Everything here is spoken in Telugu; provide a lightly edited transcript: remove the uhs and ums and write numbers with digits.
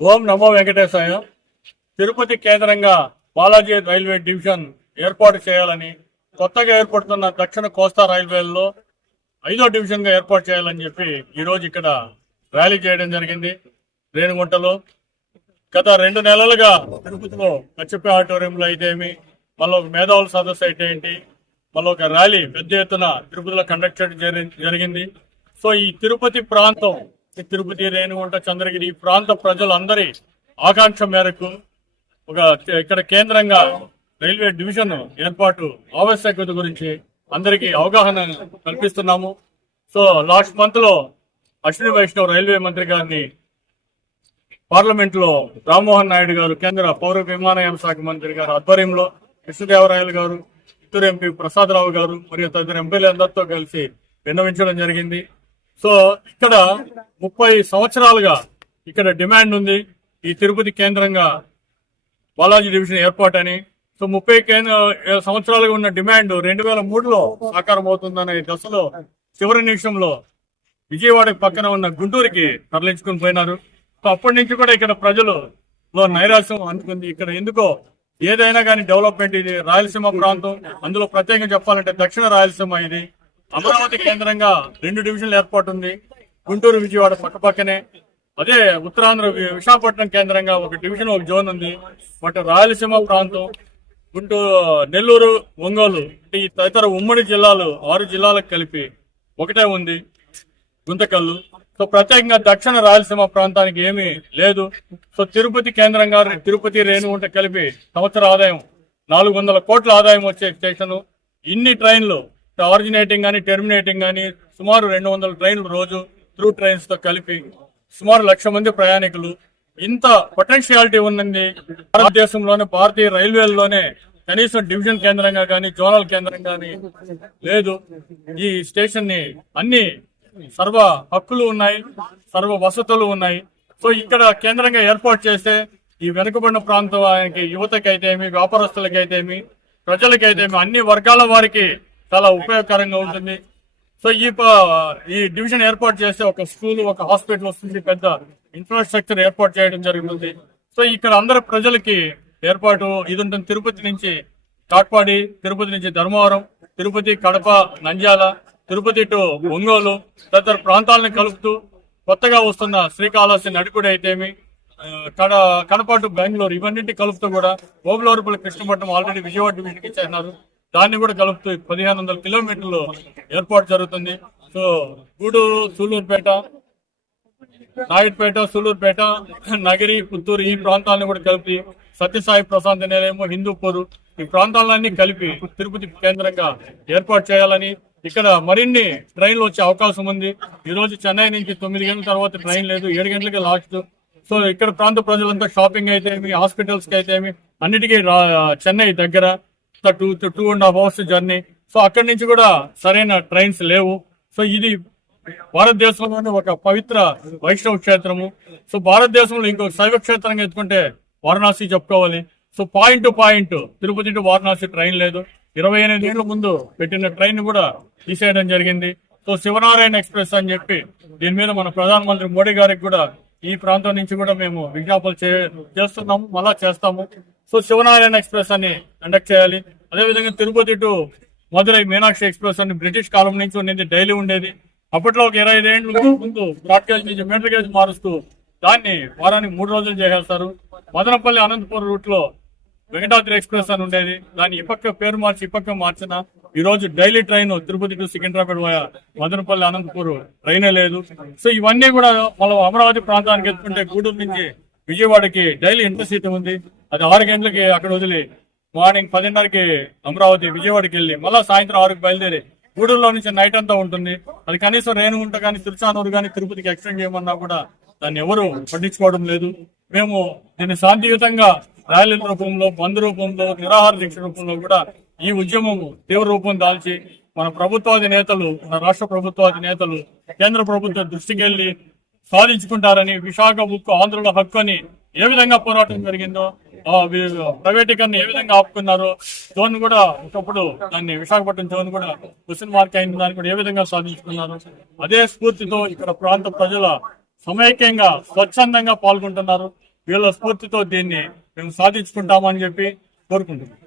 ఓం నమో వెంకటేశాయ. తిరుపతి కేంద్రంగా బాలాజీ రైల్వే డివిజన్ ఏర్పాటు చేయాలని, కొత్తగా ఏర్పడుతున్న దక్షిణ కోస్తా రైల్వేల్లో 5వ డివిజన్ గా ఏర్పాటు చేయాలని చెప్పి ఈ రోజు ఇక్కడ ర్యాలీ చేయడం జరిగింది. రేణిగుంటలో గత 2 నెలలుగా తిరుపతిలో కచ్చిపే ఆడిటోరియంలో అయితేమి, మళ్ళీ ఒక మేధావుల సదస్సు అయితే ఏంటి, మళ్ళీ ఒక ర్యాలీ పెద్ద ఎత్తున తిరుపతిలో కండక్ట్ చేయడం జరిగింది. సో ఈ తిరుపతి ప్రాంతం, తిరుపతి, రేణిగుంట, చంద్రగిరి ప్రాంత ప్రజలందరి ఆకాంక్ష మేరకు ఇక్కడ కేంద్రంగా రైల్వే డివిజన్ ఏర్పాటు ఆవశ్యకత గురించి అందరికీ అవగాహన కల్పిస్తున్నాము. సో లాస్ట్ మంత్ లో అశ్విని వైష్ణవ్ రైల్వే మంత్రి గారిని పార్లమెంట్ లో రామ్మోహన్ నాయుడు గారు, కేంద్ర పౌర విమానయాన శాఖ మంత్రి గారు ఆధ్వర్యంలో కృష్ణదేవరాయలు గారు, చిత్తూరు ఎంపీ ప్రసాదరావు గారు మరియు తదితర ఎంపీలు అందరితో కలిసి విన్నవించడం జరిగింది. సో ఇక్కడ 30 సంవత్సరాలుగా ఇక్కడ డిమాండ్ ఉంది ఈ తిరుపతి కేంద్రంగా బాలాజీ డివిజన్ ఏర్పాటు అని. సో 30 సంవత్సరాలుగా ఉన్న డిమాండ్ 2003లో సాకారం అవుతుందనే దశలో చివరి నిమిషంలో విజయవాడకి పక్కన ఉన్న గుంటూరుకి తరలించుకుని పోయినారు. సో అప్పటి నుంచి కూడా ఇక్కడ ప్రజలు నైరాశ్యం అందుకుంది. ఇక్కడ ఎందుకో ఏదైనా కానీ డెవలప్మెంట్, ఇది రాయలసీమ ప్రాంతం, అందులో ప్రత్యేకంగా చెప్పాలంటే దక్షిణ రాయలసీమ. ఇది అమరావతి కేంద్రంగా 2 డివిజన్లు ఏర్పాటు ఉంది, గుంటూరు, విజయవాడ పక్కపక్కనే. అదే ఉత్తరాంధ్ర విశాఖపట్నం కేంద్రంగా ఒక డివిజన్, ఒక జోన్ ఉంది. బట్ రాయలసీమ ప్రాంతం, గుంటూరు, నెల్లూరు, ఒంగోలు ఈ తదితర ఉమ్మడి జిల్లాలు 6 జిల్లాలకు కలిపి ఒకటే ఉంది, గుంతకల్లు. సో ప్రత్యేకంగా దక్షిణ రాయలసీమ ప్రాంతానికి ఏమీ లేదు. సో తిరుపతి కేంద్రంగా తిరుపతి, రేణిగుంట కలిపి సంవత్సర ఆదాయం 400 కోట్ల ఆదాయం వచ్చే స్టేషన్. ఇన్ని ట్రైన్లు ఆరిజినేటింగ్ కానీ టెర్మినేటింగ్ కానీ సుమారు 200 ట్రైన్లు రోజు త్రూ ట్రైన్స్ తో కలిపి సుమారు 1,00,000 మంది ప్రయాణికులు. ఇంత పొటెన్షియాలిటీ ఉన్నది భారతదేశంలోనే, భారతీయ రైల్వేల్లోనే కనీసం డివిజన్ కేంద్రంగా కానీ జోనల్ కేంద్రం కానీ లేదు. ఈ స్టేషన్ ని అన్ని సర్వ హక్కులు ఉన్నాయి, సర్వ వసతులు ఉన్నాయి. సో ఇక్కడ కేంద్రంగా ఏర్పాటు చేస్తే ఈ వెనుకబడిన ప్రాంతానికి యువతకైతేమి, వ్యాపారస్తులకైతేమి, ప్రజలకైతేమి అన్ని వర్గాల వారికి చాలా ఉపయోగకరంగా ఉంటుంది. సో ఈ డివిజన్ ఏర్పాటు చేస్తే ఒక స్కూల్, ఒక హాస్పిటల్ వస్తుంది, పెద్ద ఇన్ఫ్రాస్ట్రక్చర్ ఏర్పాటు చేయడం జరుగుతుంది. సో ఇక్కడ అందరు ప్రజలకి ఏర్పాటు ఇది ఉంటుంది. తిరుపతి నుంచి కాట్పాడి, తిరుపతి నుంచి ధర్మవరం, తిరుపతి, కడప, నంద్యాల, తిరుపతి టు ఒంగోలు తదితర ప్రాంతాలను కలుపుతూ కొత్తగా వస్తున్న శ్రీకాళహస్తి, నడికుడి అయితేమి, కడప టు బెంగళూరు ఇవన్నింటి కలుపుతూ కూడా ఓబులవరపల్లి, కృష్ణపట్నం ఆల్రెడీ విజయవాడ డివిజన్కి ఇచ్చేసినారు. దాన్ని కూడా కలుపుతూ 1500 కిలోమీటర్లు ఏర్పాటు జరుగుతుంది. సో గూడూరు, సూళ్లూరుపేట, నాయుడుపేట, సూళ్లూరుపేట, నగిరి, పుత్తూరు ఈ ప్రాంతాలను కూడా కలిపి సత్యసాయి ప్రశాంత్ నిలయము, హిందూపూర్ ఈ ప్రాంతాలన్నీ కలిపి తిరుపతి కేంద్రంగా ఏర్పాటు చేయాలని, ఇక్కడ మరిన్ని ట్రైన్లు వచ్చే అవకాశం ఉంది. ఈ రోజు చెన్నై నుంచి 9 గంటల తర్వాత ట్రైన్ లేదు, 7 గంటలకి లాస్ట్. సో ఇక్కడ ప్రాంత ప్రజలంతా షాపింగ్ అయితే హాస్పిటల్స్ కి అయితే అన్నిటికీ చెన్నై దగ్గర 2.5 hours జర్నీ. సో అక్కడి నుంచి కూడా సరైన ట్రైన్స్ లేవు. సో ఇది భారతదేశంలోనే ఒక పవిత్ర వైష్ణవ క్షేత్రము. సో భారతదేశంలో ఇంకొక శైవ క్షేత్రంగా ఎత్తుకుంటే వారణాసి చెప్పుకోవాలి. So point to point Tirupati to Varanasi train లేదు. 28 ఏళ్ల ముందు పెట్టిన ట్రైన్ కూడా తీసేయడం జరిగింది. సో శివనారాయణ ఎక్స్ప్రెస్ అని చెప్పి దీని మీద మన ప్రధానమంత్రి మోడీ గారికి కూడా ఈ ప్రాంతం నుంచి కూడా మేము విజ్ఞాపనలు చేస్తున్నాము, మళ్ళా చేస్తాము. సో శివనారాయణ ఎక్స్ప్రెస్ అని కండక్ట్ చేయాలి. అదేవిధంగా తిరుపతి టు మధురై మీనాక్షి ఎక్స్ప్రెస్ అని బ్రిటిష్ కాలం నుంచి ఉండేది, డైలీ ఉండేది. అప్పట్లో ఒక 25 ఏళ్ల ముందు బ్రాడ్కాస్ట్ నుంచి మీటర్ గేజ్ మారుస్తూ దాన్ని వారానికి 3 రోజులు చేసేస్తారు. మదనపల్లి, అనంతపురం రూట్ లో వెంకటాద్రి ఎక్స్ప్రెస్ అని ఉండేది, దాన్ని ఇపక్క పేరు మార్చి ఇపక్క మార్చిన ఈ రోజు daily train Tirupati to Secunderabad Madanapalli, Anantapuram ట్రైనే లేదు. సో ఇవన్నీ కూడా మనం అమరావతి ప్రాంతానికి ఎత్తుకుంటే గూడూరు నుంచి విజయవాడకి డైలీ ఇంటర్సిటీ ఉంది. అది 6 గంటలకి అక్కడ వదిలి మార్నింగ్ 10:30కి అమరావతి, విజయవాడకి వెళ్ళి మళ్ళా సాయంత్రం 6కి బయలుదేరి గూడూరులో నుంచి నైట్ అంతా ఉంటుంది. అది కనీసం రేణిగుంట కానీ, తిరుచానూరు కానీ, తిరుపతికి ఎక్స్టెండ్ చేయమన్నా కూడా దాన్ని ఎవరు పట్టించుకోవడం లేదు. మేము దీన్ని శాంతియుతంగా ర్యాలీల రూపంలో, బంద్ రూపంలో, నిరాహార దీక్ష రూపంలో కూడా ఈ ఉద్యమం తీవ్ర రూపం దాల్చి మన ప్రభుత్వాది నేతలు, మన రాష్ట్ర ప్రభుత్వాది నేతలు కేంద్ర ప్రభుత్వం దృష్టికి వెళ్లి సాధించుకుంటారని, విశాఖ ఉక్కు ఆంధ్రుల హక్కు అని ఏ విధంగా పోరాటం జరిగిందో, ప్రైవేటీకరణ ఏ విధంగా ఆపుకున్నారో, జోన్ కూడా ఒకప్పుడు దాన్ని విశాఖపట్నం జోన్ కూడా క్వశ్చన్ మార్క్ అయిన దాన్ని కూడా ఏ విధంగా సాధించుకున్నారు, అదే స్ఫూర్తితో ఇక్కడ ప్రాంత ప్రజల సమైక్యంగా స్వచ్ఛందంగా పాల్గొంటున్నారు. వీళ్ళ స్ఫూర్తితో దీన్ని మేము సాధించుకుంటామని చెప్పి కోరుకుంటున్నాం.